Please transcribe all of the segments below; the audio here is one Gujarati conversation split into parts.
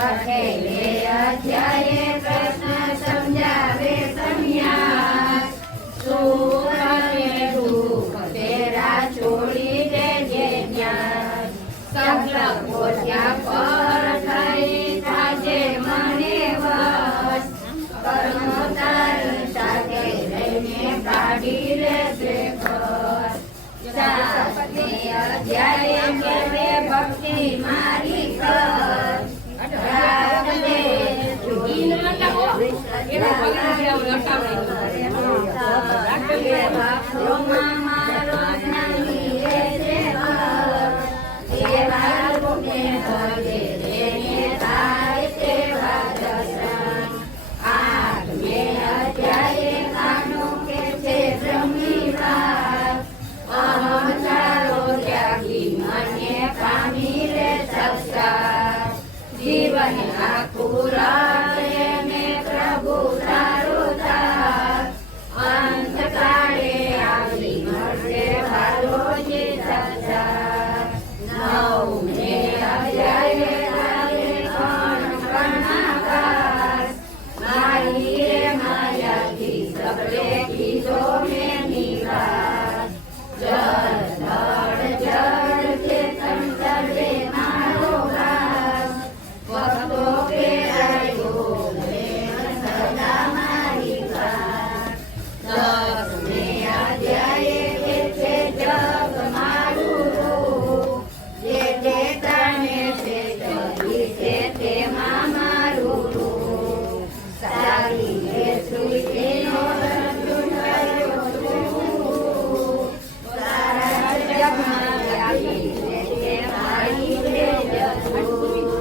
સખેલે અધ્યાયે કૃષ્ણ સમજાવે સંન્યાસ સુખ અને દુઃખ તેરા છોડી દેજે ન્યાસ સકલ પોત્યા પર થઈ થાજે મને વશ કર્મ તાર સાથે રહીને કાઢી લેશે ઘર સાતમે અધ્યાય કેવે ભક્તિ મારી કર જીવન આખું રાગે ને પ્રભુ તારો તાર અંતકાળે આવી મળશે ભાલો જે સંસાર નવમે અધ્યાયે લાગે કણાકાશ મારી રે માયાથી સબળે કીધો મેં નિવાસ જળ જળ જળ ચેતન સર્વે મારો ઘાસ ભક્તો કેરાયો સદા મારી વાત દસમે અધ્યાયે કે છે જગ મારું રૂપ જે જે તને છે જગી છે તેમાં મારું રૂપ સારી હે સૃષ્ટિનો રચન કર્યો છું સારા જગમાં વ્યાપી છે તે મારી જગતું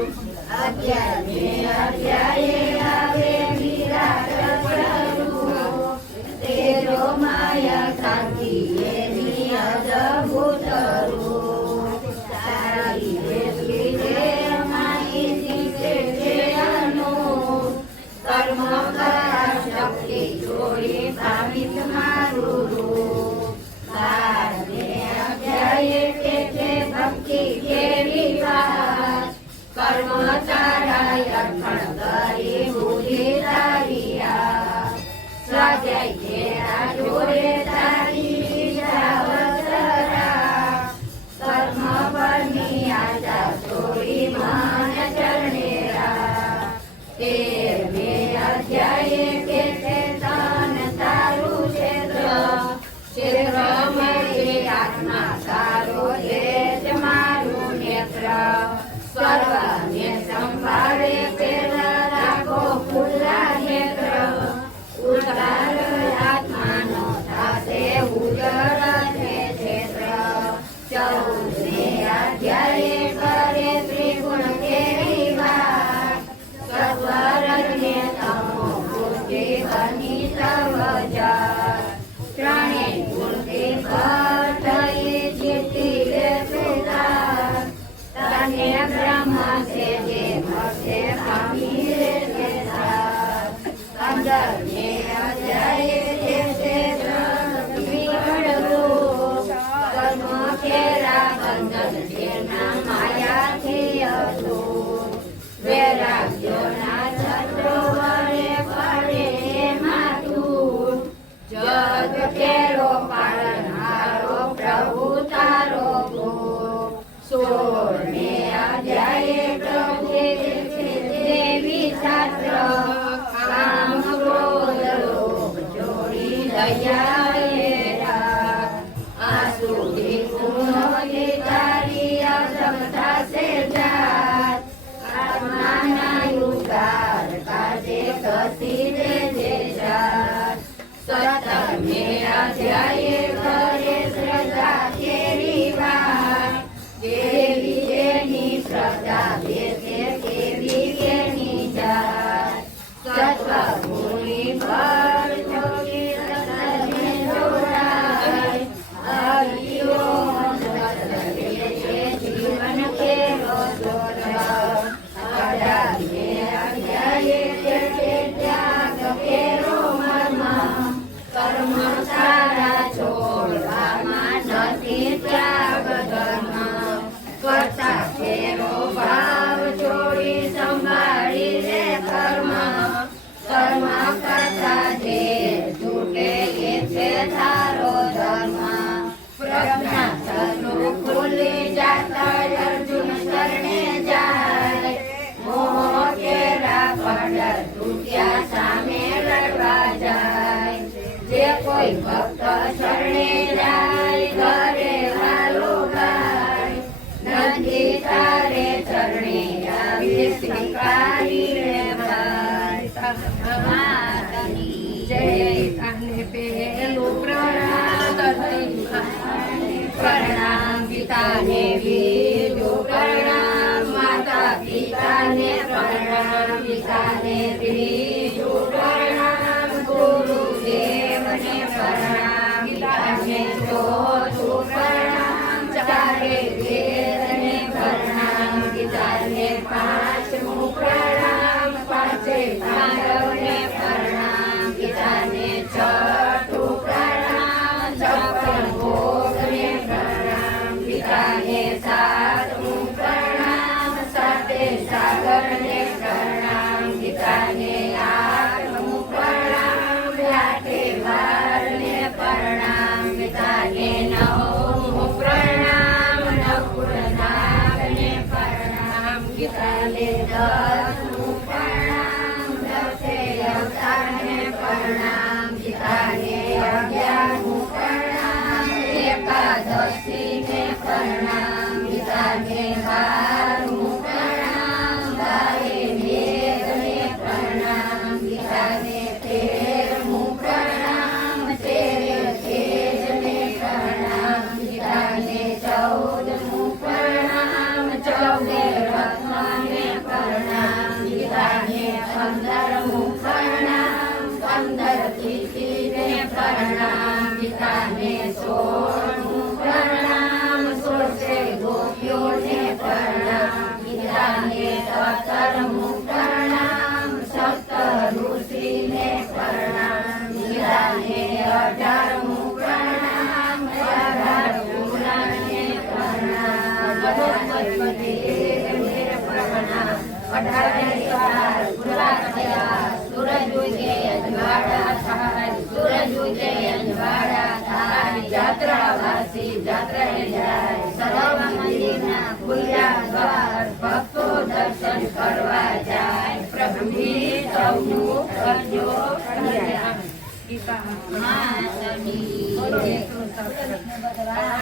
અધ્યાયે અધ્યાયે આવે વિરાટ સ્વરૂપ તેરો માયા કાંતિ એની અદભુત રૂપ સારી વેસલી જે માહિતી છે જે અનુપ કર્મ કરા શક્તિ જોડી પામિત મારું રૂપ બારમે અધ્યાયે કે છે ભક્તિ કેવી વાત કર્મ તારા અર્પણ કરી બુદ્ધિ તારિયા સ્વાધ્યાય તેરા જોડે તારી વિદ્યાવતરા કર્મ પરની આશા છોડી મન ચરણેરા તેરમે અધ્યાયે કે છે તન તારું ક્ષેત્ર મળે આત્મા તારો તેજ મારું નેત્ર સર્વને સંભાળે પેલા રાખો ખુલ્લા નેત્ર ઉદાર આત્માનો થાશે ઉજળ છે ક્ષેત્ર ચૌદમે અધ્યાયે કરે ત્રિગુણ કેવી વાત સત્વરજને તમો બુદ્ધિ બની તવ જાત ત્રણે ગુણથી પર થઈ જીતી લે સુધાર તને બ્રહ્મ છે જે મળશે પામી રે છે સાર પંદરમે અધ્યાયે જે છે વિગડવું કર્મ કેરા બંધન જેના માયાથી અધૂર વૈરાગ્યોના છત્રો વડે પડે માતું જગ તેરો પાલનહારો પ્રભુ તારો ભૂપ સોળમે અધ્યાયે પ્રભુ છે દેવી શાસ્ત્ર કામ ક્રોધ લોભ જોડી દયા આસુરી ગુણો તારી અસમતા સે જાત આત્માના યુગા ભક્ત શરણે જાય ઘરે વાલો ગાય નંદી તારે ચરણે આવી સ્વીકારી રે ભાઈ માતની જય તને પેલું પ્રણામ પિતાને બીજું પ્રણામ માતા પિતાને પ્રણામ પિતાને ત્રીજું પ્રણામ ગુરુદેવને પ્રણામ પિતાને ચોથું પ્રણામ ચારે વેદને પ્રણામ પિતાને પાંચમું પ્રણામ પાંચે પાંડવને પ્રણામ પિતાને છઠ્ઠું પ્રણામ છપ્પન ભોગને પ્રણામ પિતાને સાતમું પ્રણામ સાતે સાગરને પ્રણામ પિતાને આઠમું પ્રણામ આઠે બારને પ્રણામ પિતાને નવમું પ્રણામ નવપુરનાગને પ્રણામ પિતાને દસમું પ્રણામ દસે અવતારને પ્રણામ પિતાને અગિયારમું પ્રણામ એકાદશીને પ્રણામ પિતાને બારમું પ્રણામ બારે વેદને પ્રણામ પિતાને તેરમું પ્રણામ તેરે તેજને પ્રણામ પિતાને ચૌદમું પ્રણામ ચૌદે રત્નને પ્રણામ પિતાને પંદરમું પ્રણામ પંદર તિથિને પ્રણામ પિતાને 16મું પ્રણામ 16 ગોપીઓને પ્રણામ પિતાને 17મું પ્રણામ 17 ઋષિને પ્રણામ પિતાને 18મું પ્રણામ 18 પુરાણને પ્રણામ ગણપતિદેવને પ્રણામ 18 પૂરા થયા સૂરજ ઉગે અજવાળા થાય સૂરજ ઉગે અજવાળા થાય જાત્રાવાસી જાત્રાએ જાય સર્વ મંદિરના ખુલ્યા દ્વાર ભક્તો દર્શન કરવા જાય પ્રભુજી સૌનું કરજો કલ્યાણ. માતની જય.